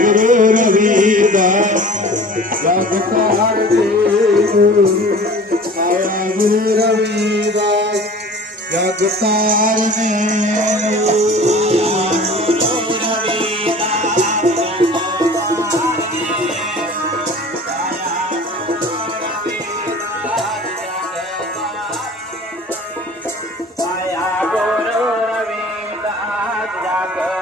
गुरु रविदास जगतार देव आया Guru Ravidas Jagtar Yeah.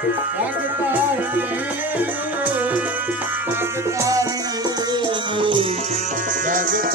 Pode hein?